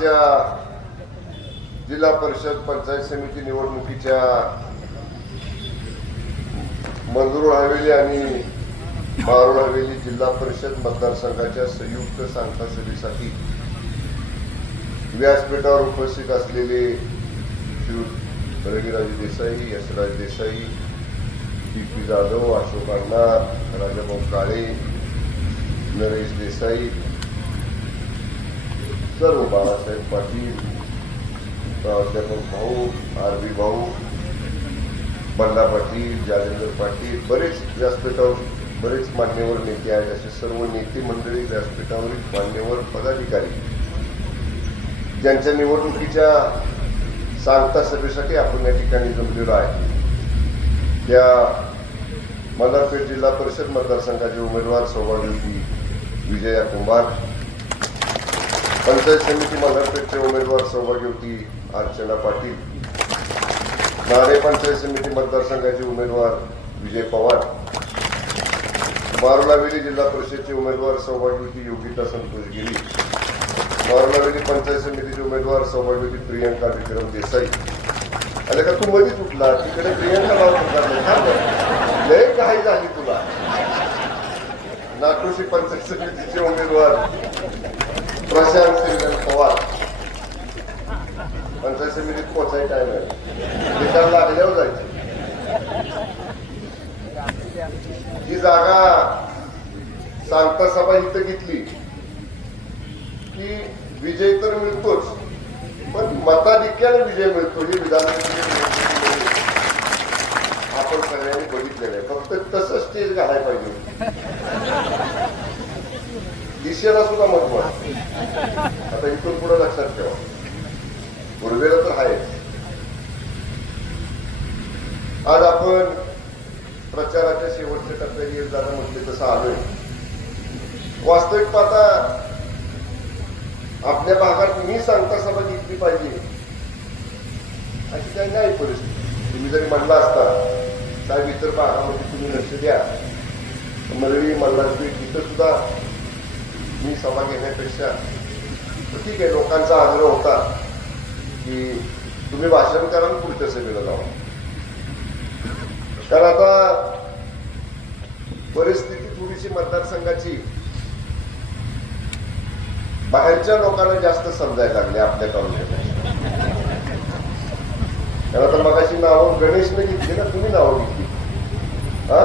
आजच्या जिल्हा परिषद पंचायत समिती निवडणुकीच्या मंगरुळ हवेली आणि मारुळ हवेली जिल्हा परिषद मतदारसंघाच्या संयुक्त सांगता सभेसाठी व्यासपीठावर उपस्थित असलेले श्री रविराज देसाई, यशराज देसाई, पी जाधव, अशोक अण्णा, राजाभाऊ काळे, नरेश देसाई, सर्व बाळासाहेब पाटील, प्राध्यापक भाऊ, आरबी भाऊ, बंडा पाटील, जालेंद्र पाटील, बरेच व्यासपीठावर बरेच मान्यवर नेते आहेत. असे सर्व नेते मंडळी, व्यासपीठावरील मान्यवर पदाधिकारी ज्यांच्या निवडणुकीच्या सांगता सभेसाठी आपण या ठिकाणी जमलेलो आहे, त्या मल्हारपेठ जिल्हा परिषद मतदारसंघाचे उमेदवार सौभाग्यवती विजया कुंभार, पंचायत समिती मल्हारपेठचे उमेदवार सौभाग्यवती अर्चना पाटील, नाणे पंचायत समिती मतदारसंघाचे उमेदवार विजय पवार, मारुळ हवेली जिल्हा परिषदचे उमेदवार सौभाग्यवती योगिता संतोष गिरी, मारुळ हवेली पंचायत समितीचे उमेदवार सौभाग्यवती प्रियंका विक्रम देसाई. आले का तू मध्येच उठला, तिकडे प्रियंका नाव करणार लय काही झाली तुला. नाटोशी पंचायत समितीचे उमेदवार प्रशांत सिंह पवार, पंचायत समितीत पोचाय टाइम आहे, निकाल लागल्यावर जायचे. ही जागा सांगता सभा इथं घेतली की विजय तर मिळतोच, पण मताधिक्याने विजय मिळतो. हे विधानसभेचे आपण सगळ्यांनी बघितलेलं आहे. फक्त तसं स्टेज घालायला पाहिजे, दिशेला सुद्धा महत्व आहे. आता इथून पुढे लक्षात ठेवा, उर्वेला तर आहे. आज आपण प्रचाराच्या शेवटच्या टप्प्यात येत जाणं म्हटले तसं आलोय. वास्तविक पाहता आपल्या भागात मी सांगता सभा घेतली पाहिजे अशी काही नाही परिस्थिती. तुम्ही जरी म्हणला असता साहेब इतर भागामध्ये तुम्ही लक्ष द्या, मरळी, मल्हारपेठ इथं सुद्धा मी सभा घेण्यापेक्षा ठीक आहे, लोकांचा आग्रह होता की तुम्ही भाषण करा पुढच्या सभेला जाऊ. कारण आता परिस्थिती थोडीशी मतदारसंघाची बाहेरच्या लोकांना जास्त समजायला लागले आपल्या तालुक्यात. कारण आता मगाशी नावं गणेशने घेतली ना, तुम्ही नावं घेतली, हा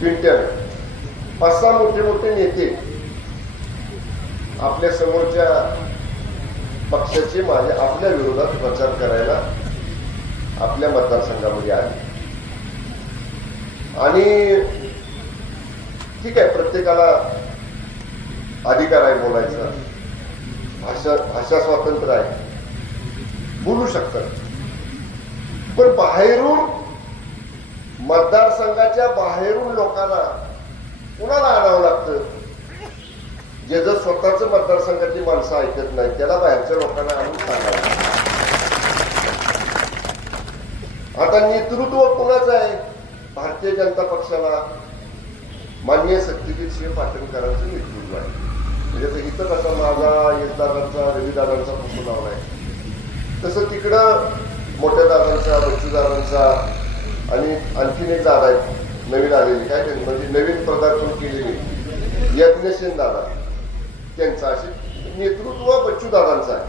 पिंट्याने. 5-6 मोठे मोठे नेते आपल्या समोरच्या पक्षाचे आपल्या विरोधात प्रचार करायला आपल्या मतदारसंघामध्ये आले. आणि ठीक आहे, प्रत्येकाला अधिकार आहे बोलायचा, भाषा स्वातंत्र्य आहे, बोलू शकतात. पण बाहेरून मतदारसंघाच्या बाहेरून लोकांना कुणाला आणावं लागतं? जे जर स्वतःच मतदारसंघाची माणसं ऐकत नाही त्याला बाहेरच्या लोकांना आणून सांगावं. आता नेतृत्व कुणाचं आहे? भारतीय जनता पक्षाला माननीय सत्यजित सिंह पाटणकरांचं नेतृत्व आहे. म्हणजे इथं कसा माझा, यशदादांचा, रविदादांचा फोटो लावलाय, तसं तिकडं मोठ्या दादांचा, बच्चूदादांचा आणि आणखीन एक दादा आहेत नवीन आलेली, काय म्हणजे नवीन पदार्पण केलेले यज्ञसेन दादा, त्यांचा असे नेतृत्व बच्चूदादांचं आहे.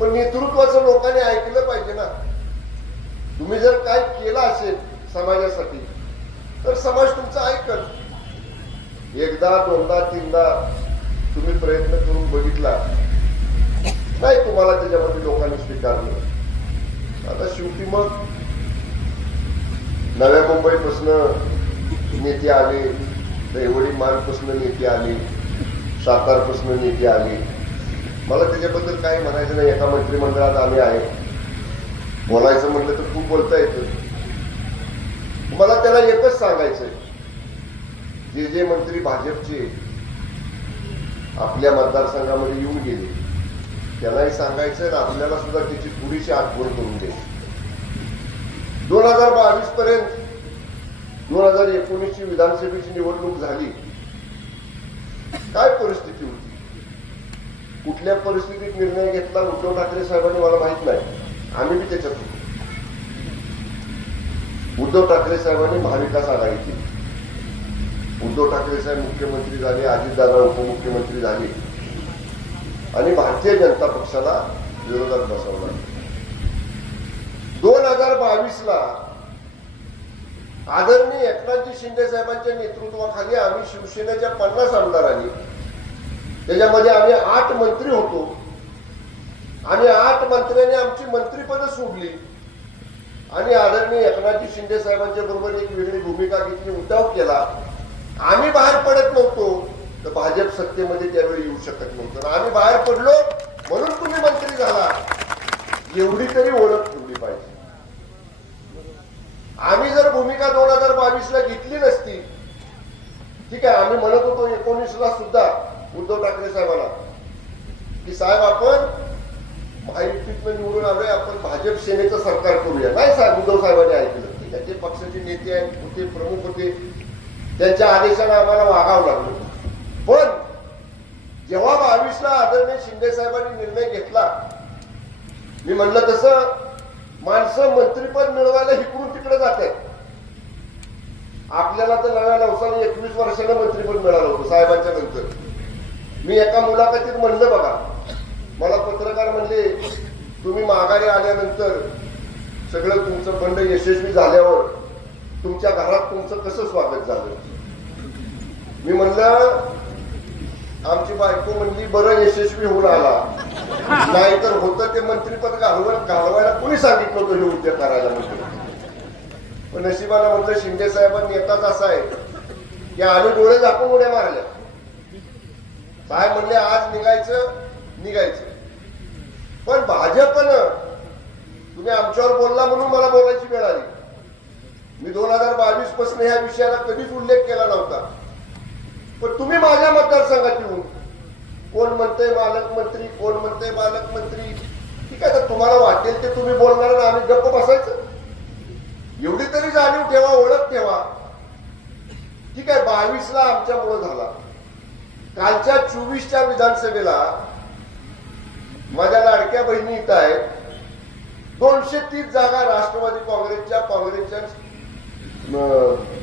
पण नेतृत्वाचं लोकांनी ऐकलं पाहिजे ना. तुम्ही जर काय केलं असेल समाजासाठी तर समाज तुमचं ऐकल. एकदा, दोनदा, तीनदा तुम्ही प्रयत्न करून बघितला नाही, तुम्हाला त्याच्यामध्ये लोकांनी स्वीकारलं. आता शेवटी मग नव्या मुंबईपासून नेते आले, दहिवडी मानपासून नेते आले, सातारपासून नेते आले. मला त्याच्याबद्दल काही म्हणायचं नाही. एका मंत्रिमंडळात आम्ही आहे, बोलायचं म्हटलं तर खूप बोलता येतं. मला त्याला एकच सांगायचंय, जे मंत्री भाजपचे आपल्या मतदारसंघामध्ये येऊन गेले त्यांनाही सांगायचं, आपल्याला सुद्धा त्याची थोडीशी आठवण करून द्यायची. 2022 पर्यंत 2019ची विधानसभेची निवडणूक झाली, काय परिस्थिती होती? कुठल्या परिस्थितीत निर्णय घेतला उद्धव ठाकरे साहेबांनी मला माहित नाही, आम्ही बी त्याच्यात होतो. उद्धव ठाकरे साहेबांनी महाविकास आघाडी केली. उद्धव ठाकरे साहेब मुख्यमंत्री झाले, अजितदादा उपमुख्यमंत्री झाले आणि भारतीय जनता पक्षाला विरोधात बसवला. 2022ला आदरणीय एकनाथजी शिंदे साहेबांच्या नेतृत्वाखाली आम्ही शिवसेनेच्या 50 आमदारांनी, त्याच्यामध्ये आम्ही 8 मंत्री होतो आणि 8 मंत्र्यांनी आमची मंत्रिपद सोडली आणि आदरणीय एकनाथजी शिंदे साहेबांच्या बरोबर एक वेगळी भूमिका घेतली, उठाव केला. आम्ही बाहेर पडत नव्हतो तर भाजप सत्तेमध्ये त्यावेळी येऊ शकत नव्हतं. आम्ही बाहेर पडलो म्हणून तुम्ही मंत्री झाला, एवढी तरी ओळख ठेवली पाहिजे. आम्ही जर भूमिका 2022ला घेतली नसती, ठीक आहे, आम्ही म्हणत होतो 19ला सुद्धा उद्धव ठाकरे साहेबांना की साहेब आपण महायुतीतनं निवडून आलोय, आपण भाजप सेनेचं सरकार करूया. नाही साहेब, उद्धव साहेबांनी ऐकलं. ठीक आहे, ते पक्षाचे नेते होते, प्रमुख होते, त्यांच्या आदेशाने आम्हाला वागावं लागलं. पण जेव्हा 22ला आदरणीय शिंदे साहेबांनी निर्णय घेतला, मी म्हणलं तसं माणसं मंत्रिपद मिळवायला इकडून तिकडे जातात. आपल्याला तर नव्या नवसाला 21 वर्षाला मंत्रिपद मिळालं होतं साहेबांच्या नंतर. मी एका मुलाखतीत म्हणलं बघा, मला पत्रकार म्हणले तुम्ही माघारी आल्यानंतर सगळं तुमचं बंड यशस्वी झाल्यावर तुमच्या घरात तुमचं कसं स्वागत झालं. मी म्हणलं आमची बायको म्हणली बरं यशस्वी होऊन आला, नाहीतर होतं ते मंत्रिपद घालवायला कोणी सांगितलं होतं हे उद्योग करायला म्हणतो. पण नशिबाला म्हटलं शिंदे साहेबांनी येताच असा आहे की आम्ही डोळे झाकून उड्या मारल्या. साहेब म्हणले आज निघायचं. पण भाजपनं तुम्ही आमच्यावर बोलला म्हणून मला बोलायची वेळ आली. मी 2022 पासून ह्या विषयाला कधीच उल्लेख केला नव्हता. पण तुम्ही माझ्या मतदारसंघात येऊन कोण म्हणतंय पालकमंत्री, कोण म्हणतंय पालकमंत्री, ठीक आहे, तर तुम्हाला वाटेल ते तुम्ही बोलणार ना, आम्ही गप्प बसायचं. एवढी तरी जाणीव ठेवा, ओळख ठेवा. ठीक आहे, 22ला आमच्यामुळं झाला. कालच्या 24च्या विधानसभेला माझ्या लाडक्या बहिणी इथं आहेत. 230 जागा राष्ट्रवादी काँग्रेसच्या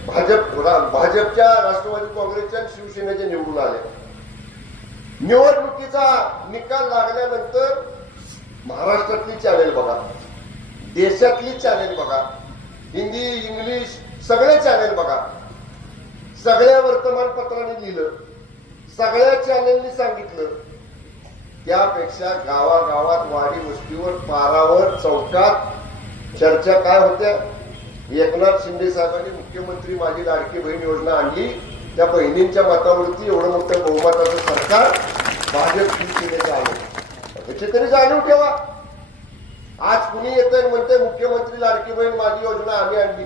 भाजपच्या राष्ट्रवादी काँग्रेसच्या शिवसेनेच्या निवडून आल्या. निवडणुकीचा निकाल लागल्यानंतर महाराष्ट्रातली चॅनेल बघा, देशातली चॅनेल बघा, हिंदी इंग्लिश सगळे चॅनेल बघा, सगळ्या वर्तमानपत्रांनी लिहिलं, सगळ्या चॅनेलनी सांगितलं. त्यापेक्षा गावागावात, वाडी वस्तीवर, पारावर, चौकात चर्चा काय होत्या, एकनाथ शिंदे साहेबांनी मुख्यमंत्री माझी लाडकी बहीण योजना आणली, त्या बहिणींच्या मतावरती एवढं मोठं बहुमताचं सरकार भाजप शिवसेनेचं आलं. याची तरी जाणीव ठेवा. आज कुणी येतंय म्हणते मुख्यमंत्री लाडकी बहीण माझी योजना आम्ही आणली.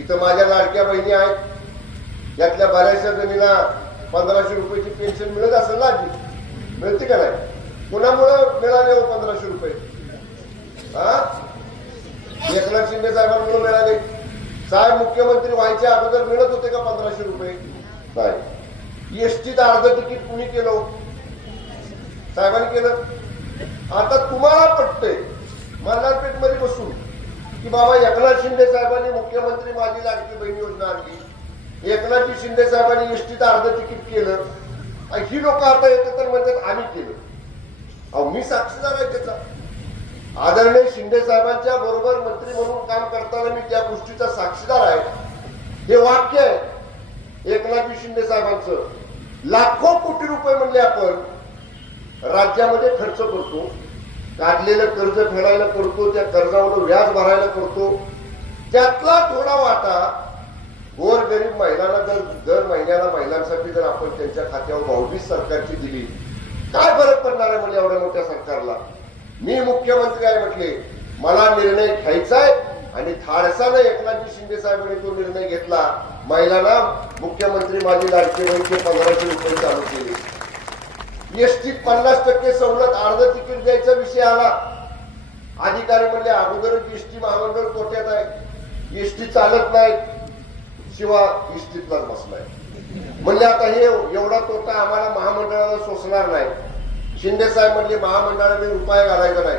इथं माझ्या लाडक्या बहिणी आहेत, यातल्या बऱ्याचशा जणींना 1500 रुपयाची पेन्शन मिळत असेल ना, आजी मिळते का नाही? कुणामुळं मिळाले हो 1500 रुपये? एकनाथ शिंदे साहेबांमुळे मिळाले. साहेब मुख्यमंत्री व्हायच्या अगोदर मिळत होते का 1500 रुपये? नाही. एसटीत अर्ध तिकीट कुणी केलं? साहेबांनी केलं. आता तुम्हाला पटतंय मल्हारपेठ मध्ये बसून की बाबा एकनाथ शिंदे साहेबांनी मुख्यमंत्री माझी लाडकी बहीण योजना आणली, एकनाथजी शिंदे साहेबांनी एसटीत अर्ध तिकीट केलं, ही लोक आता येतात तर म्हणतात आम्ही केलं. अहो मी साक्षीदार आहे त्याचा. आदरणीय शिंदे साहेबांच्या बरोबर मंत्री म्हणून काम करताना मी त्या गोष्टीचा साक्षीदार आहे. हे वाक्य आहे एकनाथजी शिंदे साहेबांचं. लाखो कोटी रुपये म्हणले आपण राज्यामध्ये खर्च करतो, काढलेलं कर्ज फेडायला करतो, त्या कर्जावर व्याज भरायला करतो. त्यातला थोडा वाटा गोरगरीब महिलांना दर महिन्याला महिलांसाठी जर आपण त्यांच्या खात्यावर 22 सरकारची दिली, काय फरक पडणार आहे म्हणजे एवढ्या मोठ्या सरकारला? मी मुख्यमंत्री आहे म्हटले, मला निर्णय घ्यायचा आहे आणि धाडसानं एकनाथजी शिंदे साहेबांनी तो निर्णय घेतला. महिलांना मुख्यमंत्री माझी लाडकी बहीणचे 1500 रुपये चालू केले. एसटीत 50% सवलत, अर्ध तिकीट द्यायचा विषय आला. अधिकारी म्हणले अगोदरच एसटी महामंडळ तोट्यात आहे, एसटी चालत नाही, शिवाय एसटीतलाच बसलाय. म्हणले आता हे एवढा तोटा आम्हाला महामंडळाला सोसणार नाही. शिंदे साहेब म्हणले महामंडळाने रुपया घालायचा नाही.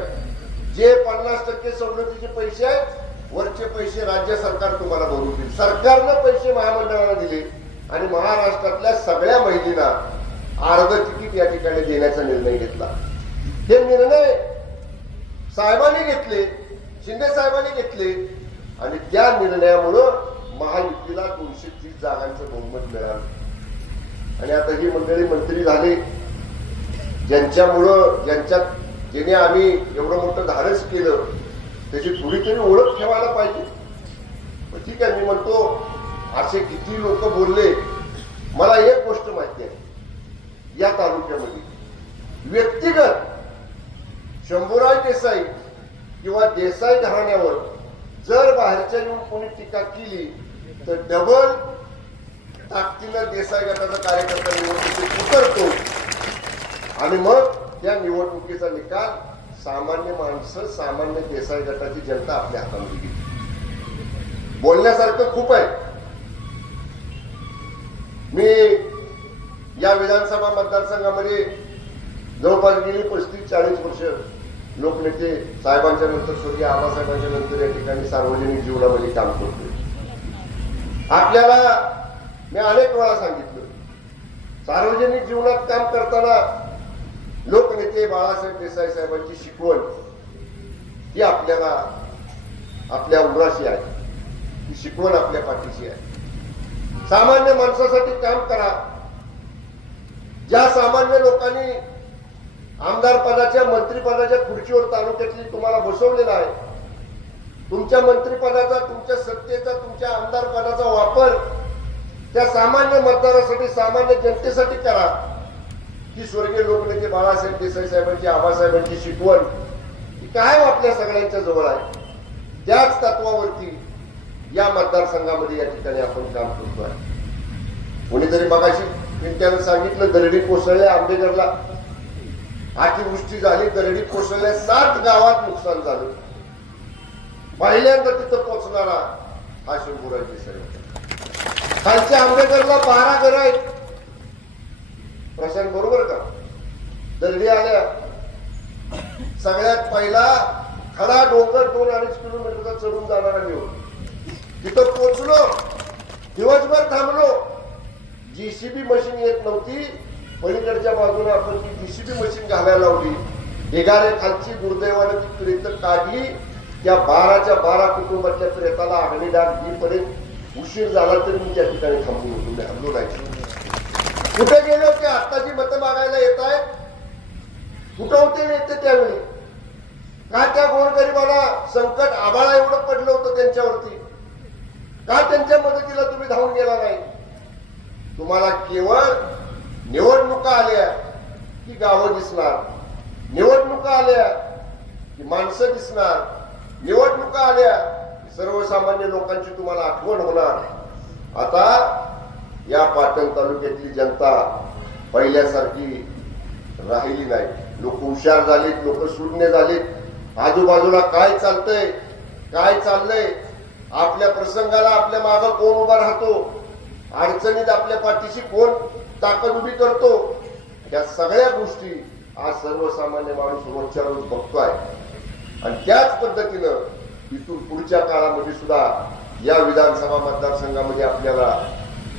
जे 50% सवलतीचे पैसे आहेत वरचे पैसे राज्य सरकार तुम्हाला भरून देईल. सरकारनं पैसे महामंडळाला दिले आणि महाराष्ट्रातल्या सगळ्या महिलांना अर्ध तिकीट या ठिकाणी देण्याचा निर्णय घेतला. हे निर्णय साहेबांनी घेतले, शिंदे साहेबांनी घेतले आणि त्या निर्णयामुळं महायुतीला 230 जागांचं बहुमत मिळालं. आणि आता ही मंडळी मंत्री झाले ज्याने आम्ही एवढं मोठं धाडस केलं त्याची थोडी तरी ओळख ठेवायला पाहिजे. ठीक आहे, मी म्हणतो असे किती लोक बोलले. मला एक गोष्ट माहिती आहे, या तालुक्यामध्ये व्यक्तिगत शंभूराज देसाई किंवा देसाई घराण्यावर जर बाहेरच्या येऊन कोणी टीका केली तर डबल ताकदीनं देसाई गटाचा कार्यकर्ता निवडणुकीत उतरतो आणि मग त्या निवडणुकीचा निकाल सामान्य माणसं, सामान्य देसाई गटाची जनता आपल्या हातामध्ये घेते. बोलण्यासारखं खूप आहे. मी या विधानसभा मतदारसंघामध्ये जवळपास गेली 35-40 वर्ष लोकनेते साहेबांच्या नंतर स्वर्गीय आबासाहेबांच्या नंतर या ठिकाणी सार्वजनिक जीवनामध्ये काम करतोय. आपल्याला मी अनेक वेळा सांगितलं, सार्वजनिक जीवनात काम करताना लोकनेते बाळासाहेब देसाई साहेबांची शिकवण ही आपल्याला आपल्या उराशी आहे. ही शिकवण आपल्या पाठीशी आहे. सामान्य माणसासाठी काम करा. ज्या सामान्य लोकांनी आमदार पदाच्या, मंत्रिपदाच्या खुर्चीवर तालुक्यातली तुम्हाला बसवलेला आहे, तुमच्या मंत्रिपदाचा, तुमच्या सत्तेचा, तुमच्या आमदार पदाचा वापर त्या सामान्य मतदारासाठी, सामान्य जनतेसाठी करा. ही स्वर्गीय लोकनेते बाळासाहेब देसाई साहेबांची, आबासाहेबांची शिकवण ही कायम आपल्या सगळ्यांच्या जवळ आहे. त्याच तत्वावरती या मतदारसंघामध्ये या ठिकाणी आपण काम करतो आहे. कोणीतरी मगाशी त्यानं सांगितलं दरडी कोसळल्या आंबेगरला, अतिवृष्टी झाली, दरडी कोसळल्या, 7 गावात नुकसान झालं. पहिल्यांदा तिथं पोहोचणारा हा शंभूराज देसाई होता. खालच्या आंबेगरला 12 घरं आहेत. प्रशांत बरोबर का? दरडी आल्या, सगळ्यात पहिला खडा डोंगर 2-2.5 किलोमीटरचा चढून जाणारा निवड. तिथं पोहोचलो, दिवसभर थांबलो. जीसीबी मशीन येत नव्हती. पलीकडच्या बाजूला आपण ती जीसीबी मशीन घालायला लावली. ढिगारे खालची दुर्दैवाने ती प्रेत काढली. त्या 12च्या 12 कुटुंबातल्या प्रेताला अग्निदान देईपर्यंत उशीर झाला तरी मी त्या ठिकाणी थांबून होतो. मी हल्लो नाही. कुठे गेले होते? आता जी मतं मागायला येत आहेत, कुठं होते नेते त्यावेळी? का त्या गोरगरिबाला संकट आभाळा एवढं पडलं होतं त्यांच्यावरती? का त्यांच्या मदतीला तुम्ही धावून गेला नाही? तुम्हाला केवळ निवडणुका आल्या की गावं दिसणार, निवडणुका आल्या की माणसं दिसणार, निवडणुका आल्या की सर्वसामान्य लोकांची तुम्हाला आठवण होणार. आता या पाटण तालुक्यातली जनता पहिल्यासारखी राहिली नाही. लोक हुशार झालीत, लोक शून्य झालीत. आजूबाजूला काय चालतंय, काय चाललंय, आपल्या प्रसंगाला आपल्या मागं कोण उभा राहतो, अडचणीत आपल्या पाठीशी कोण ताकद उभी करतो, या सगळ्या गोष्टी आज सर्वसामान्य माणूस रोजच्या रोज बघतोय. आणि त्याच पद्धतीनं इथून पुढच्या काळामध्ये सुद्धा या विधानसभा मतदारसंघामध्ये आपल्याला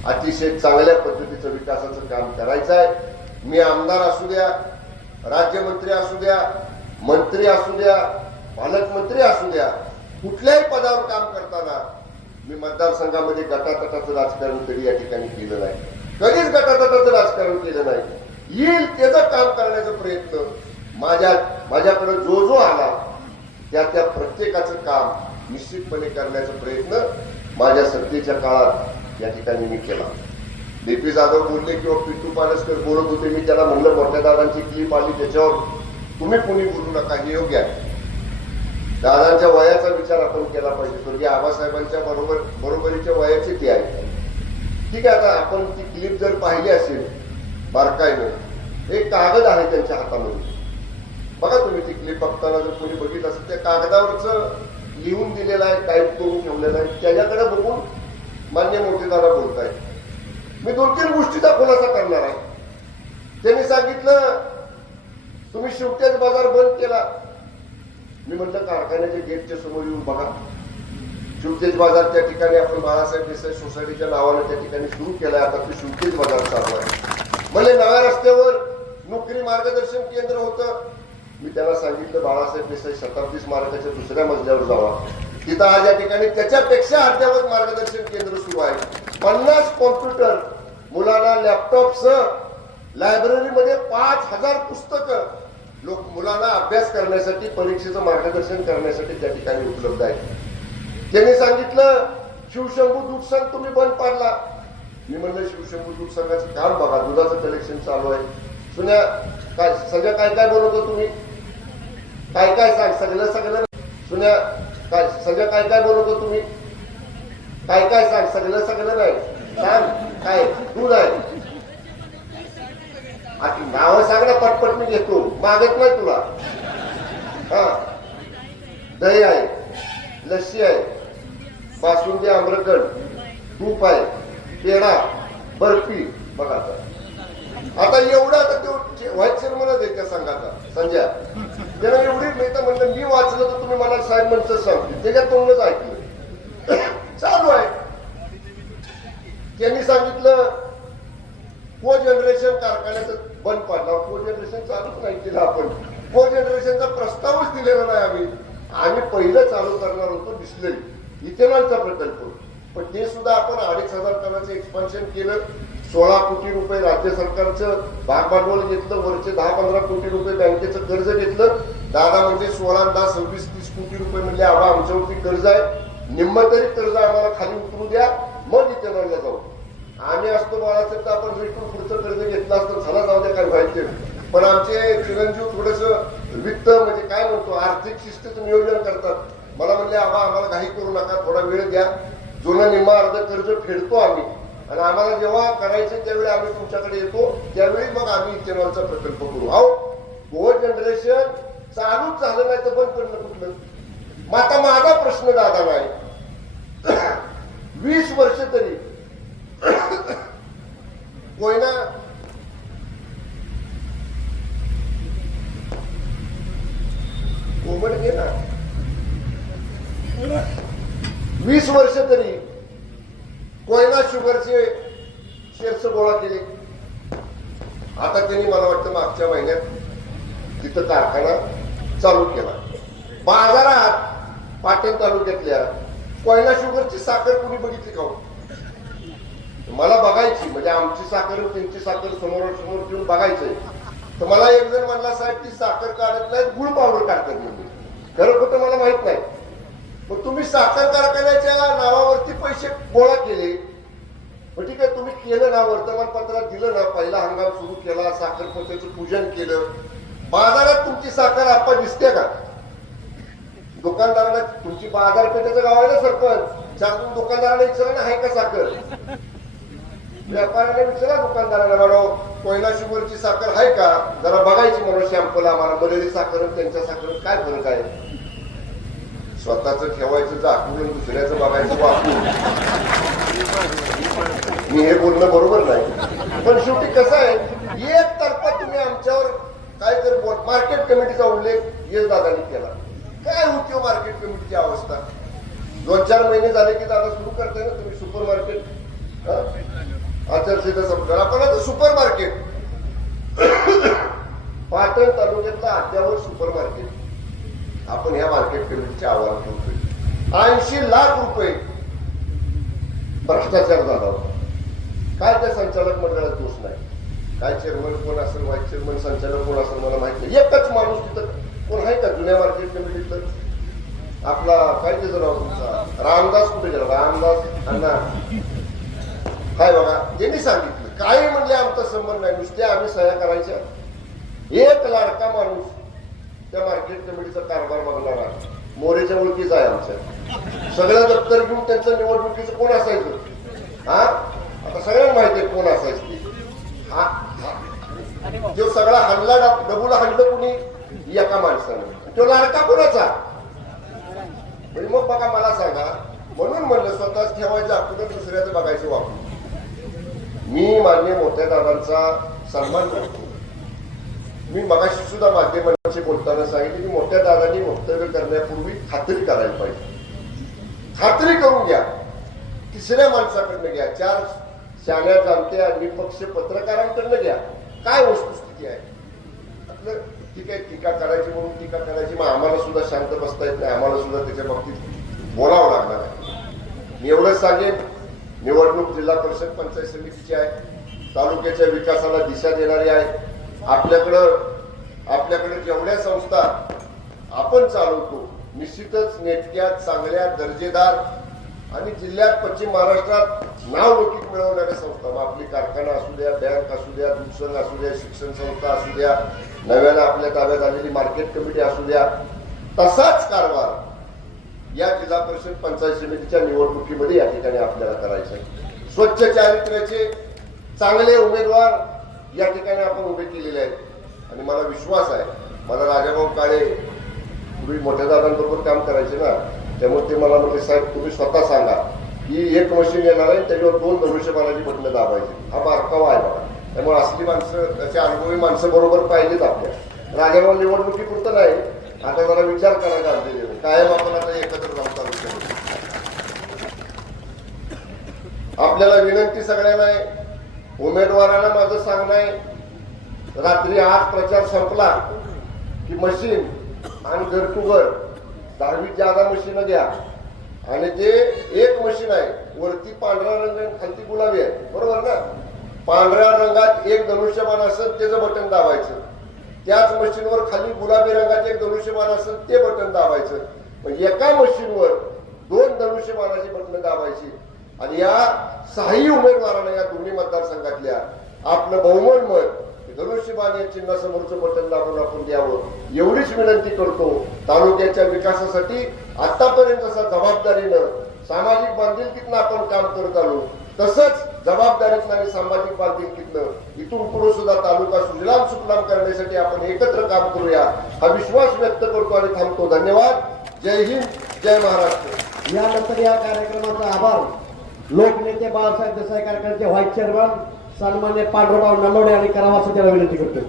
अतिशय चांगल्या पद्धतीचं विकासाचं काम करायचं आहे. मी आमदार असू द्या, राज्यमंत्री असू द्या, मंत्री असू द्या, पालकमंत्री असू द्या, कुठल्याही पदावर काम करताना मी मतदारसंघामध्ये गटातटाचं राजकारण कधी या ठिकाणी केलं नाही. कधीच गटातटाचं राजकारण केलं नाही. येईल त्याचं काम करण्याचा प्रयत्न माझ्याकडे जो आला त्या प्रत्येकाचं काम निश्चितपणे करण्याचा प्रयत्न माझ्या सत्तेच्या काळात या ठिकाणी मी केला. डीपी जाधव बोलले किंवा पिंटू पालसकर बोलत होते, मी त्याला म्हणलं मोठ्या दादांची क्लिप आली त्याच्यावर तुम्ही कोणी बोलू नका, हे योग्य आहे. दादांच्या वयाचा विचार आपण केला पाहिजे. स्वर्गीय आबासाहेबांच्या बरोबरीच्या वयाचे ते आहे. ठीक आहे, आता आपण ती क्लिप जर पाहिली असेल बारकाईने, एक कागद आहे त्यांच्या हातामध्ये, बघा तुम्ही ती क्लिप बघताना जर कोणी बघितलं असेल, त्या कागदावरच लिहून दिलेलं आहे, टाईप करून ठेवलेलं आहे, त्याच्याकडे बघून मान्य मोठे दादा बोलतायत. मी 2-3 गोष्टीचा खुलासा करणार आहे. त्यांनी सांगितलं तुम्ही शिवतेज बाजार बंद केला. मी म्हटलं कारखान्याच्या गेटच्या समोर येऊन बघा. शिवतेज बाजार त्या ठिकाणी आपण बाळासाहेब देसाई सोसायटीच्या नावानं त्या ठिकाणी सुरू केलाय. आता ते शिवतेज बाजार चालू आहे. म्हणजे नव्या रस्त्यावर नोकरी मार्गदर्शन केंद्र होतं. मी त्याला सांगितलं बाळासाहेब देसाई शताब्दी स्मारकाच्या दुसऱ्या मजल्यावर जावा. तिथं आज या ठिकाणी त्याच्यापेक्षा अद्ययावत मार्गदर्शन केंद्र सुरू आहे. 50 कॉम्प्युटर, मुलांना लॅपटॉपसह लायब्ररीमध्ये 5000 पुस्तकं मुलांना अभ्यास करण्यासाठी, परीक्षेचं मार्गदर्शन करण्यासाठी त्या ठिकाणी उपलब्ध आहे. त्यांनी सांगितलं शिवशंभू दूध संघ तुम्ही बंद पाडला. मी म्हणलं शिवशंभू दूध संघाचं काम बघा, दुधाचं कलेक्शन चालू आहे. सुन्या काय सगळं काय काय बोलवतो तुम्ही, काय काय सांग, सगळं सुन्या काय सगळं काय काय बोलवतो तुम्ही, काय काय सांग, सगळं नाही सांग. काय दूध आहे नाव सांग ना, पटपट मी घेतो, मागत नाही तुला. हा दही आहे, लस्सी आहे, बासुंदी, आम्रखंड, तूप आहे, पेढा, बर्फी. बघा आता एवढं आता ते व्हाईस चेअरमनच आहे त्या संघाचा संजय. त्याला एवढी मी तर म्हणलं मी वाचलं तर तुम्ही मला साहेब म्हणतं सांगते, त्याच्यात तोंडच ऐकलं. चालू आहे. त्यांनी सांगितलं को जनरेशन कारखान्याचं बंद पाडला. को जनरेशन चालूच नाही केलं आपण. को जनरेशनचा प्रस्तावच दिलेला नाही आम्ही पहिलं चालू करणार होतो डिस्टिलरी इथेनॉलचा प्रकल्प, पण ते सुद्धा आपण 2500 टनाचं एक्सपान्शन केलं. 16 कोटी रुपये राज्य सरकारचं भागभांडवल घेतलं, वरचे 10-15 कोटी रुपये बँकेचं कर्ज घेतलं. दादा म्हणजे 16, 10, 26, 30 कोटी रुपये म्हणजे आमच्यावरती कर्ज आहे, निम्म तरी कर्ज आम्हाला खाली उतरू द्या, मग इथेनॉलला जाऊ. आम्ही असतो बाळासाहेब तर आपण भेटून पुढचं कर्ज घेतलं असतं, चला जाऊ द्या काय व्हायचे. पण आमचे चिरंजीव थोडस वित्त म्हणजे काय म्हणतो आर्थिक शिस्तीचं नियोजन करतात. मला म्हणले आम्हाला घाई करू नका, थोडा वेळ द्या, जुनं निम्मा अर्ध कर्ज फेडतो आम्ही, आणि आम्हाला जेव्हा करायचं त्यावेळी आम्ही तुमच्याकडे येतो, त्यावेळी मग आम्ही इथेनॉलचा प्रकल्प करू. अहो को जनरेशन चालूच झालं नाही तर बंद करणं कुठलं. मग आता माझा प्रश्न दादा नाही, 20 वर्ष तरी कोयना कोमट घे ना, 20 वर्ष तरी कोयना शुगरचे शेअर्स गोळा केले. आता त्यांनी मला वाटतं मागच्या महिन्यात तिथं कारखाना चालू केला. बाजारात पाटण तालुक्यातल्या कोयना शुगरची साखर कुणी बघितली का? मला बघायची, म्हणजे आमची साखर त्यांची साखर समोरासमोर ठेवून बघायचंय. तर मला एक जण म्हणला साहेब ती साखर काढत नाही, गुळ पावडर काढतात म्हणजे. खरं खोटं मला माहित नाही. मग तुम्ही साखर कारखान्याच्या नावावरती पैसे गोळा केले, मग ठीक आहे तुम्ही केलं ना, वर्तमानपत्रात दिलं ना, पहिला हंगाम सुरू केला, साखर पोत्याचं पूजन केलं. बाजारात तुमची साखर आपण दिसते का? दुकानदाराला तुमची बाजारपेठेचं गाव आहे ना सरपंच, त्यातून दुकानदाराला विचारलं आहे का साखर? व्यापाऱ्याला विचारा दुकानदाराला, मॅडम कोयना शुगरची साखर आहे का, जरा बघायची म्हणून शॅम्पल आम्हाला. मलेरी साखर त्यांच्या साखर काय फरक आहे? स्वतःच ठेवायचं झाकून दुसऱ्याचं बघायचं वाकून. मी हे बोलणं बरोबर नाही, पण शेवटी कसं आहे, एक तर्फा तुम्ही आमच्यावर काय तर मार्केट कमिटीचा उल्लेख येस दादानी केला. काय होती मार्केट कमिटीची अवस्था? 2-4 महिने झाले की दादा सुरू करताय ना तुम्ही सुपर मार्केट. आचारसंहिता संपणार आपण आता सुपर मार्केट, पाटण तालुक्यातला अद्यावत सुपर मार्केट आपण ह्या मार्केट कमिटीचे आवाहन करतोय. 80 लाख रुपये भ्रष्टाचार झाला होता. काय त्या संचालक मंडळात दोष नाही, काय चेअरमन कोण असेल, व्हाईस चेअरमन, संचालक कोण असेल मला माहित नाही. एकच माणूस तिथं कोण आहे का जुन्या मार्केट कमिटीतलं? आपला काय त्याचं नाव तुमचा रामदास, कुठे गेला रामदास अण्णा? काय बघा त्यांनी सांगितलं काय म्हणले आमचा संबंध नाही, नुसते आम्ही सह्या करायच्या. एक लाडका माणूस त्या मार्केट कमिटीचा कारभार बघणारा मोरेच्या ओळखीचा आहे आमच्या. सगळं दप्तर घेऊन त्यांचं निवडणुकीचं कोण असायचं? हा आता सगळ्यांना माहिती आहे कोण असायचं ते. जो सगळा हल्ला डबूला हल्लं कुणी? एका माणसानं. तो लाडका कोणाचा? म्हणजे मग बघा मला सांगा, म्हणून म्हणलं स्वतःच ठेवायचं आपण दुसऱ्याचं बघायचं वापरून. मी मान्य मोठ्या दादांचा सन्मान करतो. मी मगाशी सुद्धा माध्यमांशी बोलताना सांगितले की मोठ्या दादांनी वक्तव्य करण्यापूर्वी खात्री करायला पाहिजे. खात्री करून घ्या, तिसऱ्या माणसाकडनं घ्या, 4 शाण्या जाणत्या निपक्ष पत्रकारांकडनं घ्या. काय वस्तुस्थिती आहे आपलं, ठीक आहे टीका करायची म्हणून टीका करायची, मग आम्हाला सुद्धा शांत बसता येत नाही, आम्हाला सुद्धा त्याच्या बाबतीत बोलावं लागणार आहे. मी एवढंच सांगेन, निवडणूक जिल्हा परिषद पंचायत समितीची आहे, तालुक्याच्या विकासाला दिशा देणारी आहे. आपल्याकडे जेवढ्या संस्था आपण चालवतो निश्चितच नेटक्या, चांगल्या, दर्जेदार आणि जिल्ह्यात पश्चिम महाराष्ट्रात नावलौकिक मिळवणाऱ्या संस्था, मग आपली कारखाना असू द्या, बँक असू द्या, दूध संघ असू द्या, शिक्षण संस्था असू द्या, नव्यानं आपल्या ताब्यात आलेली मार्केट कमिटी असू द्या, तसाच कारभार या जिल्हा परिषद पंचायत समितीच्या निवडणुकीमध्ये या ठिकाणी आपल्याला करायचं आहे. स्वच्छ चारित्र्याचे चांगले उमेदवार या ठिकाणी आपण उभे केलेले आहेत आणि मला विश्वास आहे, मला राजाभाऊ काळे पूर्वी मोठ्या दादांबरोबर काम करायचे ना, त्यामुळे ते मला म्हटले साहेब तुम्ही स्वतः सांगा की एक मशीन येणार आहे त्याच्यावर 2 धनुष्यबाणाची बटणं दाबायची, हा बारकावा आहे बघा. त्यामुळे असली माणसं, त्याची अनुभवी माणसं बरोबर पाहिजेत आपल्या. राजाभाऊ निवडणुकीपुरतं नाही, आता जरा विचार करायला आणलेले कायम आपण आता एकत्र जाऊन चालू करू. आपल्याला विनंती सगळ्यांना आहे, उमेदवारांना माझं सांगणं आहे, रात्री 8 प्रचार संपला की मशीन आणि घर टू घर 10 ज्यादा मशीन घ्या आणि ते एक मशीन आहे, वरती पांढरा रंग आणि खालती गुलाबी आहे, बरोबर ना. पांढऱ्या रंगात एक धनुष्यबाण असेल त्याचं बटन दाबायचं, त्याच मशीनवर खाली गुलाबी रंगाचे एक धनुष्यबाण असेल ते बटन दाबायचं. म्हणजे एका मशीनवर 2 धनुष्यबाणाची बटन दाबायची आणि या 6 उमेदवारांना या दोन्ही मतदारसंघातल्या आपलं बहुमत मत धनुष्यबाण या चिन्हासमोरचं बटन दाबून आपण द्यावं, एवढीच विनंती करतो. तालुक्याच्या विकासासाठी आतापर्यंत जसा जबाबदारीनं सामाजिक बांधिलकीतनं आपण काम करत आलो, तसंच जबाबदारीतनं आणि सामाजिक बांधिलकीतनं इथून पुढे सुद्धा तालुका सुजलाम सुफलाम करण्यासाठी आपण एकत्र काम करूया, हा विश्वास व्यक्त करतो आणि थांबतो. धन्यवाद. जय हिंद, जय महाराष्ट्र. यानंतर या कार्यक्रमाचा आभार लोकनेते बाळासाहेब देसाई कारखान्याचे व्हाईस चेअरमन सन्मान्य पांडुरंग नलोडे आणि करावा असं त्याला विनंती करतो.